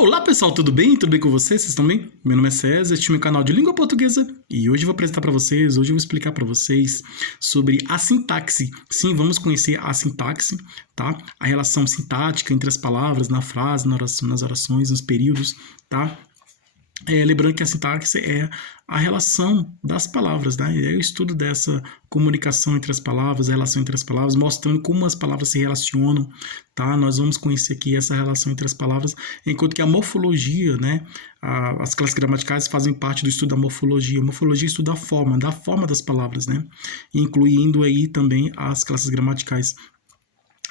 Olá pessoal, tudo bem? Tudo bem com vocês? Vocês estão bem? Meu nome é César, este é meu canal de língua portuguesa e hoje eu vou apresentar para vocês, hoje eu vou explicar para vocês sobre a sintaxe. Sim, vamos conhecer a sintaxe, tá? A relação sintática entre as palavras, na frase, nas orações, nos períodos, tá? Lembrando que a sintaxe é a relação das palavras, né? É o estudo dessa comunicação entre as palavras, a relação entre as palavras, mostrando como as palavras se relacionam, tá? Nós vamos conhecer aqui essa relação entre as palavras, enquanto que a morfologia, né? As classes gramaticais fazem parte do estudo da morfologia. A morfologia estuda a forma, da forma das palavras, né? Incluindo aí também as classes gramaticais.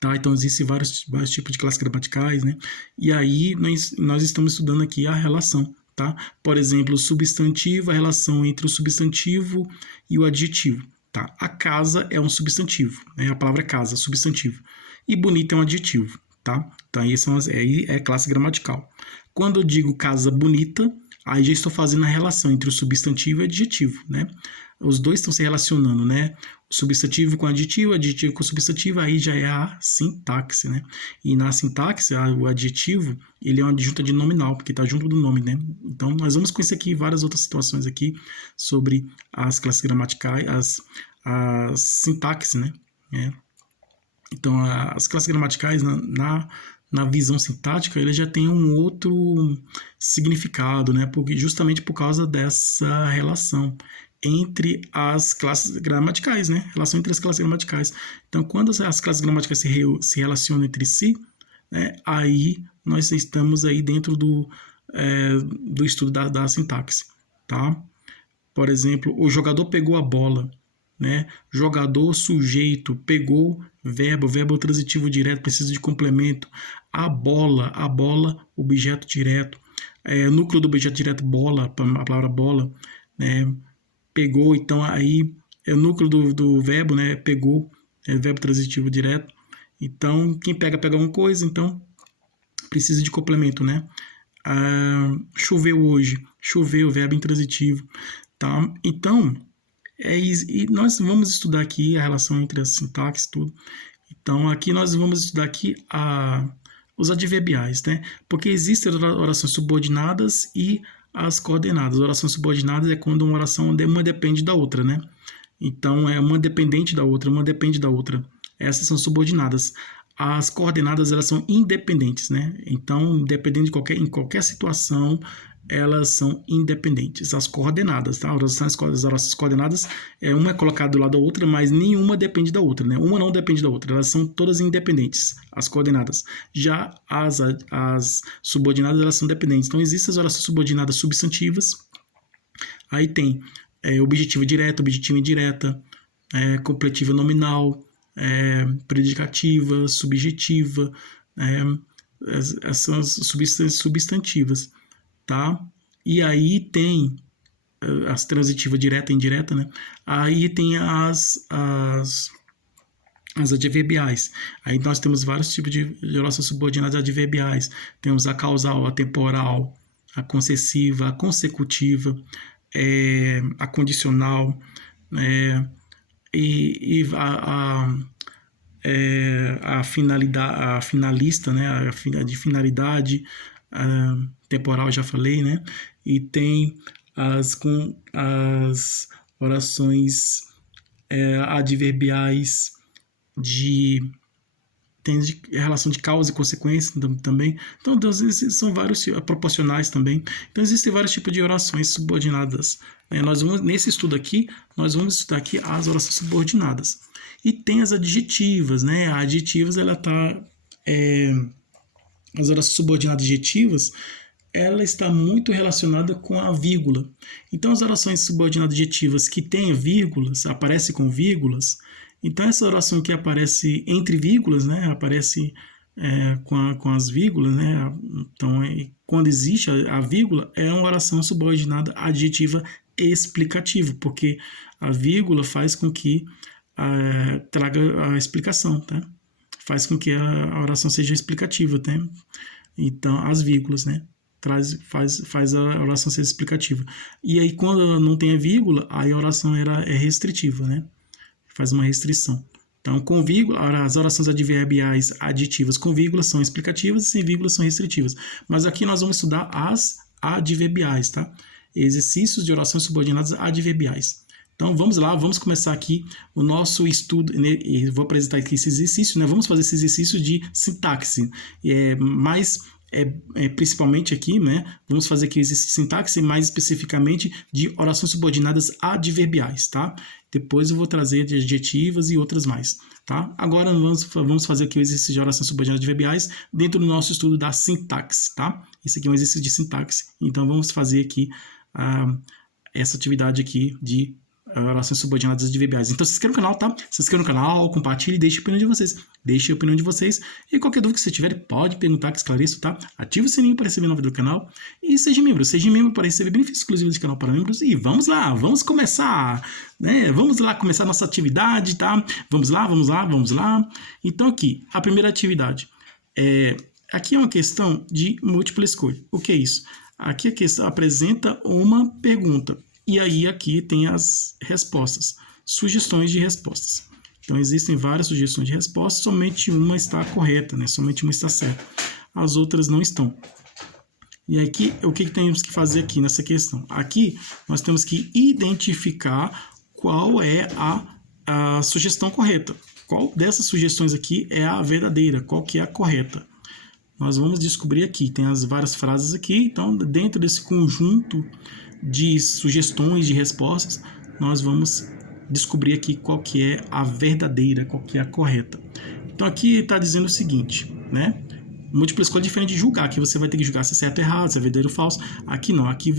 Tá, então existem vários tipos de classes gramaticais, né? E aí nós estamos estudando aqui a relação, tá? Por exemplo, o substantivo, a relação entre o substantivo e o adjetivo, tá? A casa é um substantivo, né? A palavra casa, substantivo. E bonita é um adjetivo, tá? Então aí é classe gramatical. Quando eu digo casa bonita, aí já estou fazendo a relação entre o substantivo e o adjetivo, né? Os dois estão se relacionando, né? O substantivo com adjetivo com substantivo, aí já é a sintaxe, né? E na sintaxe, o adjetivo, ele é uma adjunta de nominal, porque está junto do nome, né? Então, nós vamos conhecer aqui várias outras situações aqui sobre as classes gramaticais, as sintaxe, né? Então, as classes gramaticais, na visão sintática, ele já tem um outro significado, né? Justamente por causa dessa relação entre as classes gramaticais, né? Relação entre as classes gramaticais. Então, quando as classes gramaticais se relacionam entre si, né? Aí nós estamos aí dentro do estudo da sintaxe, tá? Por exemplo, o jogador pegou a bola, né? Jogador, sujeito, pegou, verbo transitivo direto, precisa de complemento. A bola, objeto direto. Núcleo do objeto direto, bola, a palavra bola, né? Pegou, então aí é o núcleo do verbo, né? Pegou, verbo transitivo direto. Então, quem pega uma coisa, então precisa de complemento, né? Choveu hoje, choveu, verbo intransitivo, tá? Então, e nós vamos estudar aqui a relação entre a sintaxe e tudo. Então, aqui nós vamos estudar aqui os adverbiais, né? Porque existem orações subordinadas e as coordenadas. Orações subordinadas é quando uma oração uma depende da outra, né? Então, é uma dependente da outra, uma depende da outra. Essas são subordinadas. As coordenadas, elas são independentes, né? Então, dependendo em qualquer situação, elas são independentes. As coordenadas, tá? As orações coordenadas, uma é colocada do lado da outra, mas nenhuma depende da outra, né? Uma não depende da outra, elas são todas independentes, as coordenadas. Já as subordinadas, elas são dependentes. Então, existem as orações subordinadas substantivas, aí tem objetiva direta, objetiva indireta, completiva nominal, predicativa, subjetiva, essas substantivas, tá? E aí tem as transitivas direta e indireta, né? Aí tem as adverbiais. Aí nós temos vários tipos de orações subordinadas adverbiais. Temos a causal, a temporal, a concessiva, a consecutiva, a condicional, e a finalista, né? A de finalidade, temporal, já falei, né? E tem as orações adverbiais tem relação de causa e consequência também. Então, são vários proporcionais também. Então, existem vários tipos de orações subordinadas. Nesse estudo aqui, nós vamos estudar aqui as orações subordinadas. E tem as adjetivas, né? As adjetivas, as orações subordinadas adjetivas, ela está muito relacionada com a vírgula. Então, as orações subordinadas adjetivas que têm vírgulas, aparecem com vírgulas, então essa oração que aparece entre vírgulas, né, aparece com as vírgulas, né, então quando existe a vírgula, é uma oração subordinada adjetiva explicativa, porque a vírgula faz com que traga a explicação, tá? Faz com que a oração seja explicativa, tá? Então, as vírgulas, né? Faz a oração ser explicativa. E aí, quando não tem a vírgula, aí a oração é restritiva, né? Faz uma restrição, Então, com vírgula, as orações adverbiais aditivas com vírgula são explicativas e sem vírgula são restritivas. Mas aqui nós vamos estudar as adverbiais, tá? Exercícios de orações subordinadas adverbiais. Então, vamos lá, vamos começar aqui o nosso estudo, né? Vou apresentar aqui esse exercício, né? Vamos fazer esse exercício de sintaxe, principalmente aqui, né? Vamos fazer aqui esse sintaxe, mais especificamente de orações subordinadas adverbiais, tá? Depois eu vou trazer de adjetivas e outras mais, tá? Agora vamos fazer aqui o exercício de orações subordinadas adverbiais dentro do nosso estudo da sintaxe, tá? Esse aqui é um exercício de sintaxe, então vamos fazer aqui essa atividade aqui de orações subordinadas adverbiais. Então se inscreva no canal, tá? Se inscreva no canal, compartilhe e deixe a opinião de vocês. Deixe a opinião de vocês. E qualquer dúvida que você tiver, pode perguntar que esclareço, tá? Ative o sininho para receber novidade do canal. E seja membro para receber benefícios exclusivos do canal para membros. E vamos lá, vamos começar, né? Vamos lá começar a nossa atividade, tá? Vamos lá. Então aqui, a primeira atividade. Aqui é uma questão de múltipla escolha. O que é isso? Aqui a questão apresenta uma pergunta. E aí aqui tem as respostas, sugestões de respostas. Então existem várias sugestões de respostas, somente uma está correta, né? Somente uma está certa. As outras não estão. E aqui, o que temos que fazer aqui nessa questão? Aqui nós temos que identificar qual é a sugestão correta. Qual dessas sugestões aqui é a verdadeira, qual que é a correta. Nós vamos descobrir aqui, tem as várias frases aqui, então dentro desse conjunto de sugestões de respostas, nós vamos descobrir aqui qual que é a verdadeira, qual que é a correta. Então aqui está dizendo o seguinte, né? Múltipla escolha é diferente de julgar, aqui você vai ter que julgar se é certo ou errado, se é verdadeiro ou falso. Aqui não, aqui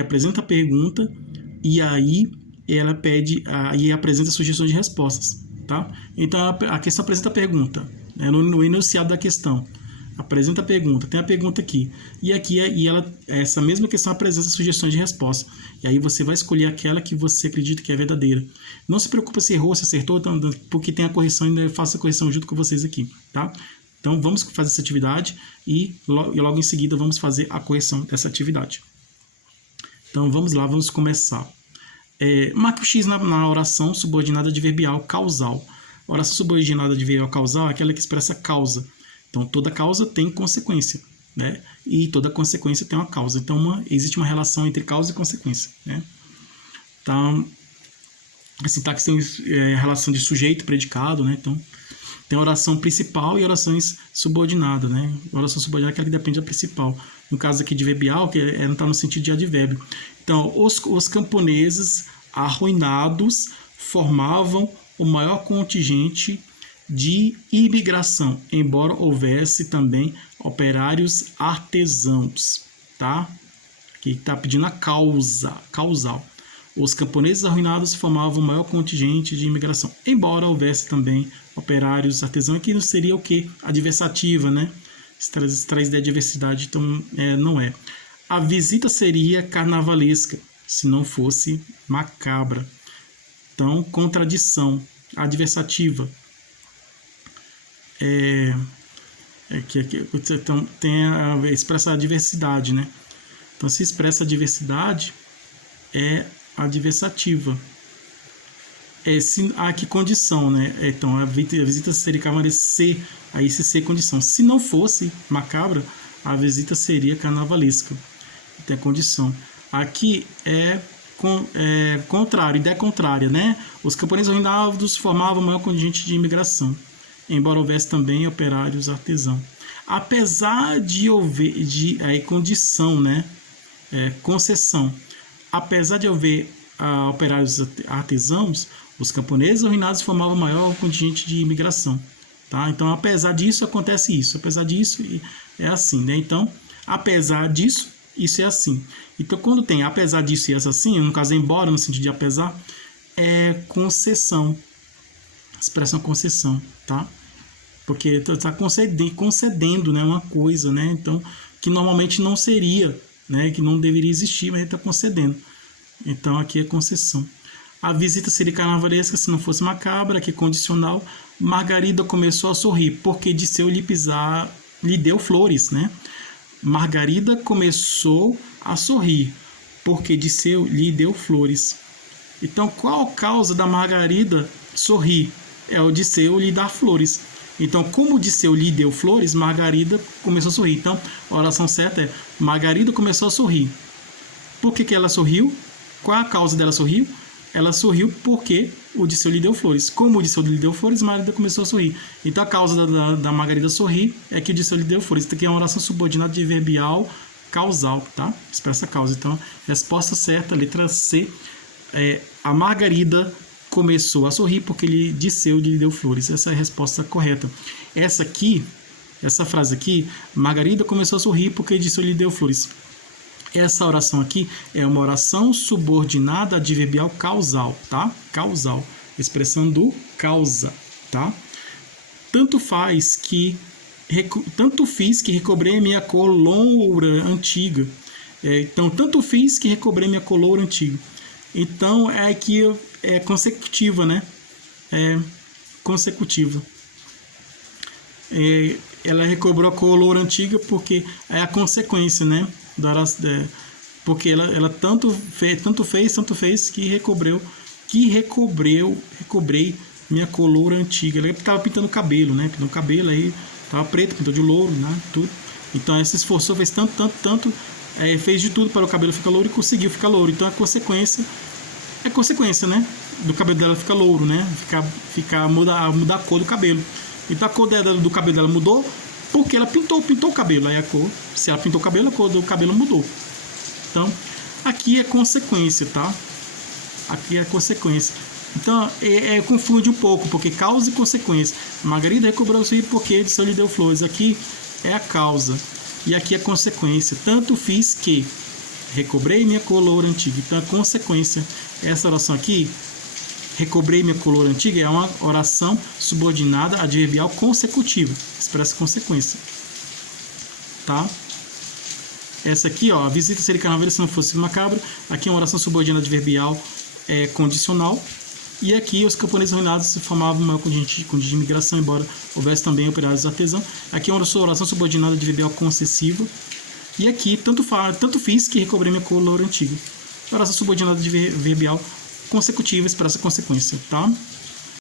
apresenta a pergunta e aí ela pede, e apresenta sugestões de respostas, tá? Então a questão apresenta a pergunta, né? No enunciado da questão. Apresenta a pergunta, tem a pergunta aqui. E aqui essa mesma questão apresenta sugestões de resposta. E aí você vai escolher aquela que você acredita que é verdadeira. Não se preocupa se errou, se acertou, porque tem a correção e eu faço a correção junto com vocês aqui, tá? Então vamos fazer essa atividade e logo em seguida vamos fazer a correção dessa atividade. Então vamos lá, vamos começar. Marque o X na oração subordinada adverbial causal. A oração subordinada adverbial causal é aquela que expressa causa. Então, toda causa tem consequência, né? E toda consequência tem uma causa. Então, existe uma relação entre causa e consequência, né? Então, a sintaxe tem relação de sujeito e predicado, né? Então, tem oração principal e orações subordinadas, né? A oração subordinada é aquela que depende da principal. No caso aqui de verbial, que não está no sentido de advérbio. Então, os camponeses arruinados formavam o maior contingente de imigração, embora houvesse também operários artesãos, tá? Aqui está pedindo a causal. Os camponeses arruinados formavam o maior contingente de imigração, embora houvesse também operários artesãos. Aqui não seria o que? Adversativa, né? Traz ideia de diversidade, então não é. A visita seria carnavalesca, se não fosse macabra. Então, contradição, adversativa. Então, expressa a diversidade, né? Então, se expressa a diversidade, é adversativa. Que condição, né? Então, a visita seria carnavalesca, aí se ser condição. Se não fosse macabra, a visita seria carnavalesca. Então, é condição. Aqui contrário, ideia contrária, né? Os camponeses arruinados formavam o maior contingente de imigração, embora houvesse também operários artesãos. Apesar de haver condição, né? Concessão. Apesar de haver operários artesãos, os camponeses arruinados formavam o maior contingente de imigração. Tá? Então, apesar disso, acontece isso. Apesar disso, é assim, né? Então, apesar disso, isso é assim. Então, quando tem apesar disso e é assim, no caso, embora, no sentido de apesar, é concessão. Expressão concessão, tá? Porque está concedendo, né, uma coisa, né? Então, que normalmente não seria, né? Que não deveria existir, mas ele está concedendo. Então, aqui é concessão. A visita seria carnavalesca se não fosse macabra, que é condicional. Margarida começou a sorrir, porque Disseu lhe deu flores, né? Margarida começou a sorrir, porque Disseu lhe deu flores. Então, qual a causa da Margarida sorrir? é o Odisseu lhe dar flores. Então, como Odisseu lhe deu flores, Margarida começou a sorrir. Então, a oração certa é: Margarida começou a sorrir. Por que ela sorriu? Qual a causa dela sorrir? Ela sorriu porque Odisseu lhe deu flores. Como Odisseu lhe deu flores, Margarida começou a sorrir. Então, a causa da Margarida sorrir é que Odisseu lhe deu flores. Isso aqui é uma oração subordinada adverbial causal, tá? Expressa a causa. Então, resposta certa, letra C, a Margarida começou a sorrir porque Odisseu lhe deu flores. Essa é a resposta correta. Essa frase aqui, Margarida começou a sorrir porque Odisseu lhe deu flores. Essa oração aqui é uma oração subordinada adverbial causal, tá? Causal, expressão do causa, tá? Tanto fiz que recobrei a minha cor loura antiga. Então, tanto fiz que recobrei minha cor loura antiga. Então, aqui é consecutiva, né? É consecutiva. Ela recobrou a cor loura antiga porque é a consequência, né? Porque ela tanto fez que recobrei minha cor loura antiga. Ela estava pintando o cabelo, né? Pintou o cabelo, aí estava preto, pintou de louro, né? Tudo. Então ela se esforçou, fez tanto, fez de tudo para o cabelo ficar louro e conseguiu ficar louro. Então é consequência, né? Do cabelo dela ficar louro, né? Mudar a cor do cabelo. Então a cor do cabelo dela mudou porque ela pintou o cabelo. Aí a cor, se ela pintou o cabelo, a cor do cabelo mudou. Então, aqui é consequência, tá? Aqui é consequência. Então, confunde um pouco, porque causa e consequência. Margarida recobrou o sorriso porque Odisseu lhe deu flores. Aqui é a causa. E aqui é consequência. Tanto fiz que recobrei minha cor loura antiga. Então, a consequência, essa oração aqui, recobrei minha cor loura antiga, é uma oração subordinada adverbial consecutiva. Expressa consequência. Tá? Essa aqui, ó, a visita seria carnaval se não fosse macabro. Aqui é uma oração subordinada adverbial condicional. E aqui os camponeses arruinados se formavam uma contingente de imigração, embora houvesse também operários artesãos. Aqui é uma oração subordinada adverbial concessiva. E aqui, tanto fiz que recobrei minha cor loura antiga. Oração subordinada adverbial consecutiva expressa consequência, tá?